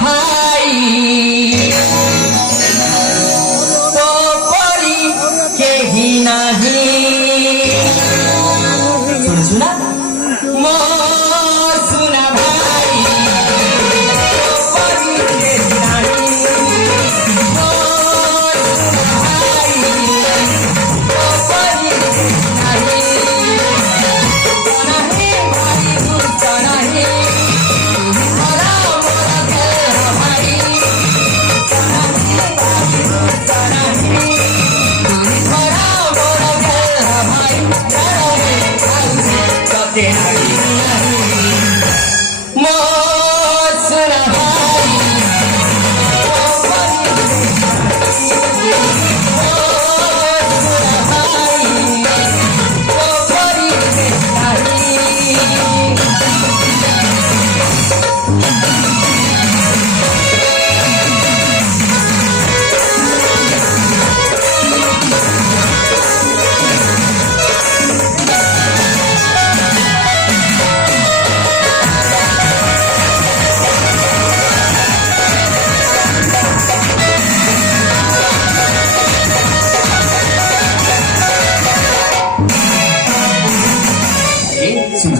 भाई तो परी के ही नहीं सुना मो सुना भाई तो परी के ही नहीं मो सुना भाई तो परी के ही नहीं भाई गुस्सा नहीं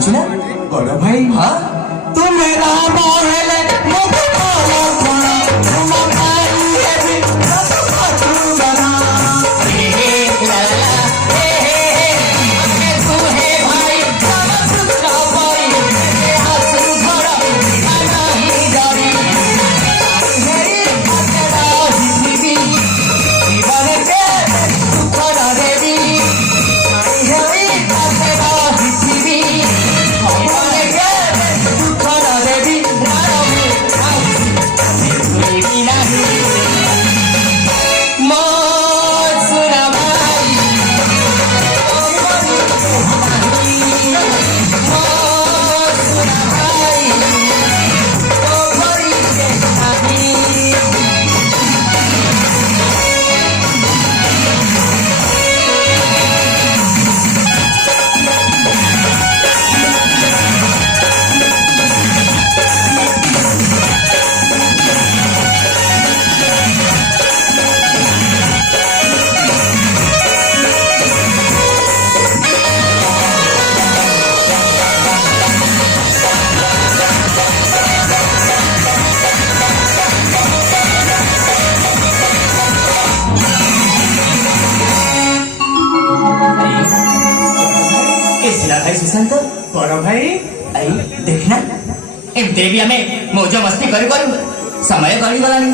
सुना बड़ा भाई हाँ तू मेरा मोहले मुझे बोलो सुना तुम भाई है भी सब तू बना तू है भाई सब भाई हंसू भरा नहीं डरी जीवी जीवन के सुख देवी भाई सुशांत बड़ा भाई आई देखना एम देवी हमें मौज मस्ती कर समय गली गलानी।